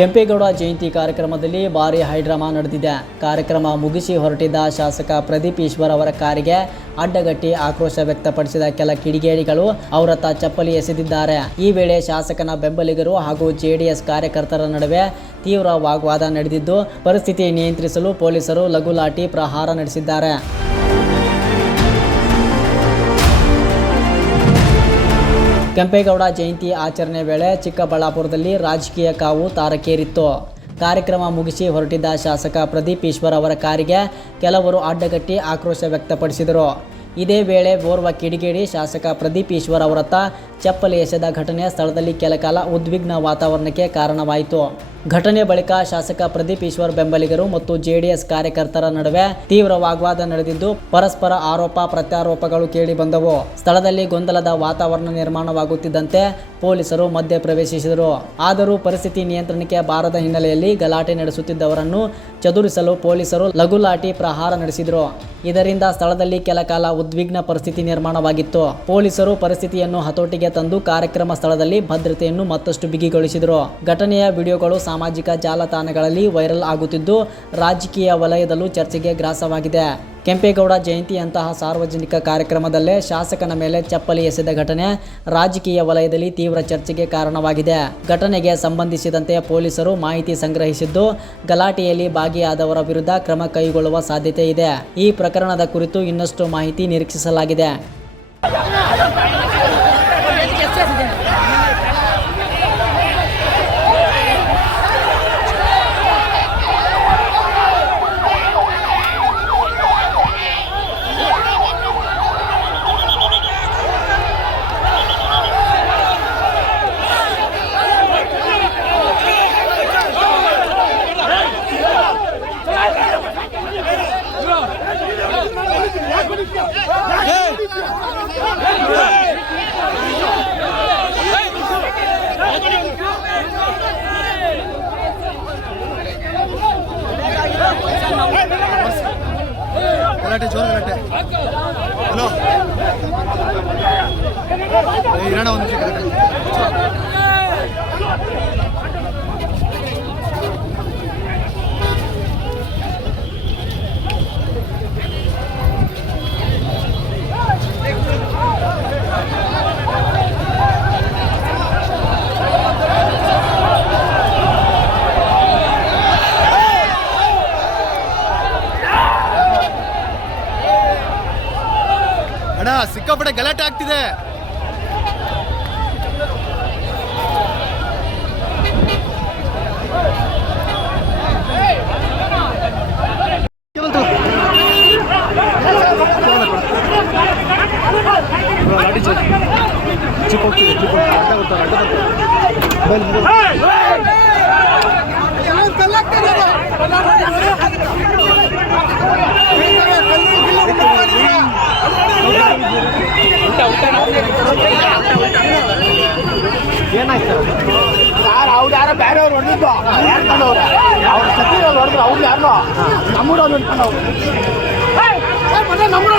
ಕೆಂಪೇಗೌಡ ಜಯಂತಿ ಕಾರ್ಯಕ್ರಮದಲ್ಲಿ ಭಾರಿ ಹೈಡ್ರಾಮಾ ನಡೆದಿದೆ. ಕಾರ್ಯಕ್ರಮ ಮುಗಿಸಿ ಹೊರಟಿದ್ದ ಶಾಸಕ ಪ್ರದೀಪ್ ಈಶ್ವರ್ ಅವರ ಕಾರಿಗೆ ಅಡ್ಡಗಟ್ಟಿ ಆಕ್ರೋಶ ವ್ಯಕ್ತಪಡಿಸಿದ ಕೆಲ ಕಿಡಿಗೇಡಿಗಳು ಅವರತ್ತ ಚಪ್ಪಲಿ ಎಸೆದಿದ್ದಾರೆ. ಈ ವೇಳೆ ಶಾಸಕನ ಬೆಂಬಲಿಗರು ಹಾಗೂ ಜೆಡಿಎಸ್ ಕಾರ್ಯಕರ್ತರ ನಡುವೆ ತೀವ್ರ ವಾಗ್ವಾದ ನಡೆದಿದ್ದು, ಪರಿಸ್ಥಿತಿ ನಿಯಂತ್ರಿಸಲು ಪೊಲೀಸರು ಲಘು ಪ್ರಹಾರ ನಡೆಸಿದ್ದಾರೆ. ಕೆಂಪೇಗೌಡ ಜಯಂತಿ ಆಚರಣೆ ವೇಳೆ ಚಿಕ್ಕಬಳ್ಳಾಪುರದಲ್ಲಿ ರಾಜಕೀಯ ಕಾವು ತಾರಕೇರಿತ್ತು. ಕಾರ್ಯಕ್ರಮ ಮುಗಿಸಿ ಹೊರಟಿದ್ದ ಶಾಸಕ ಪ್ರದೀಪ್ ಈಶ್ವರ್ ಅವರ ಕಾರಿಗೆ ಕೆಲವರು ಅಡ್ಡಗಟ್ಟಿ ಆಕ್ರೋಶ ವ್ಯಕ್ತಪಡಿಸಿದರು. ಇದೇ ವೇಳೆ ಓರ್ವ ಕಿಡಿಗೇಡಿ ಶಾಸಕ ಪ್ರದೀಪ್ ಈಶ್ವರ್ ಅವರತ್ತ ಚಪ್ಪಲಿ ಎಸೆದ ಘಟನೆ ಸ್ಥಳದಲ್ಲಿ ಕೆಲಕಾಲ ಉದ್ವಿಗ್ನ ವಾತಾವರಣಕ್ಕೆ ಕಾರಣವಾಯಿತು. ಘಟನೆ ಬಳಿಕ ಶಾಸಕ ಪ್ರದೀಪ್ ಈಶ್ವರ್ ಬೆಂಬಲಿಗರು ಮತ್ತು ಜೆಡಿಎಸ್ ಕಾರ್ಯಕರ್ತರ ನಡುವೆ ತೀವ್ರ ವಾಗ್ವಾದ ನಡೆದಿದ್ದು, ಪರಸ್ಪರ ಆರೋಪ ಪ್ರತ್ಯಾರೋಪಗಳು ಕೇಳಿ ಬಂದವು. ಸ್ಥಳದಲ್ಲಿ ಗೊಂದಲದ ವಾತಾವರಣ ನಿರ್ಮಾಣವಾಗುತ್ತಿದ್ದಂತೆ ಪೊಲೀಸರು ಮಧ್ಯೆ ಪ್ರವೇಶಿಸಿದರು. ಆದರೂ ಪರಿಸ್ಥಿತಿ ನಿಯಂತ್ರಣಕ್ಕೆ ಬಾರದ ಹಿನ್ನೆಲೆಯಲ್ಲಿ ಗಲಾಟೆ ನಡೆಸುತ್ತಿದ್ದವರನ್ನು ಚದುರಿಸಲು ಪೊಲೀಸರು ಲಘು ಪ್ರಹಾರ ನಡೆಸಿದರು. ಇದರಿಂದ ಸ್ಥಳದಲ್ಲಿ ಕೆಲಕಾಲ ಉದ್ವಿಗ್ನ ಪರಿಸ್ಥಿತಿ ನಿರ್ಮಾಣವಾಗಿತ್ತು. ಪೊಲೀಸರು ಪರಿಸ್ಥಿತಿಯನ್ನು ಹತೋಟಿಗೆ ತಂದು ಕಾರ್ಯಕ್ರಮ ಸ್ಥಳದಲ್ಲಿ ಭದ್ರತೆಯನ್ನು ಮತ್ತಷ್ಟು ಬಿಗಿಗೊಳಿಸಿದರು. ಘಟನೆಯ ವಿಡಿಯೋಗಳು ಸಾಮಾಜಿಕ ಜಾಲತಾಣಗಳಲ್ಲಿ ವೈರಲ್ ಆಗುತ್ತಿದ್ದು, ರಾಜಕೀಯ ವಲಯದಲ್ಲೂ ಚರ್ಚೆಗೆ ಗ್ರಾಸವಾಗಿದೆ. ಕೆಂಪೇಗೌಡ ಜಯಂತಿಯಂತಹ ಸಾರ್ವಜನಿಕ ಕಾರ್ಯಕ್ರಮದಲ್ಲೇ ಶಾಸಕನ ಮೇಲೆ ಚಪ್ಪಲಿ ಎಸೆದ ಘಟನೆ ರಾಜಕೀಯ ವಲಯದಲ್ಲಿ ತೀವ್ರ ಚರ್ಚೆಗೆ ಕಾರಣವಾಗಿದೆ. ಘಟನೆಗೆ ಸಂಬಂಧಿಸಿದಂತೆ ಪೊಲೀಸರು ಮಾಹಿತಿ ಸಂಗ್ರಹಿಸಿದ್ದು, ಗಲಾಟೆಯಲ್ಲಿ ಭಾಗಿಯಾದವರ ವಿರುದ್ಧ ಕ್ರಮ ಕೈಗೊಳ್ಳುವ ಸಾಧ್ಯತೆ ಇದೆ. ಈ ಪ್ರಕರಣದ ಕುರಿತು ಇನ್ನಷ್ಟು ಮಾಹಿತಿ ನಿರೀಕ್ಷಿಸಲಾಗಿದೆ. ಗಲಾಟೆ ಜೋರ ಗಲಾಟೆ. ಹಲೋ ಇರೋಣ ಒಂದು ನಿಮಿಷ ಗಲಾಟೆ. ಅಣ್ಣ ಸಿಕ್ಕಾಪಟ್ಟೆ ಗಲಾಟೆ ಆಗ್ತಿದೆ. ಏನಾಯ್ತು ಯಾರು ಅವ್ರು ಯಾರೋ ಬೇರೆಯವ್ರು ಹೊಡೆದಿದ್ದು ಯಾರು ತಂದವ್ರೆ ಅವ್ರ ಸತೀರಲ್ಲಿ ಹೊಡೆದ್ರು ಅವ್ರು ಯಾರು ನಮ್ಮೂರವ್ರು ಹಿಡ್ಕೊಂಡವ್ರು ನಮ್ಮೂರ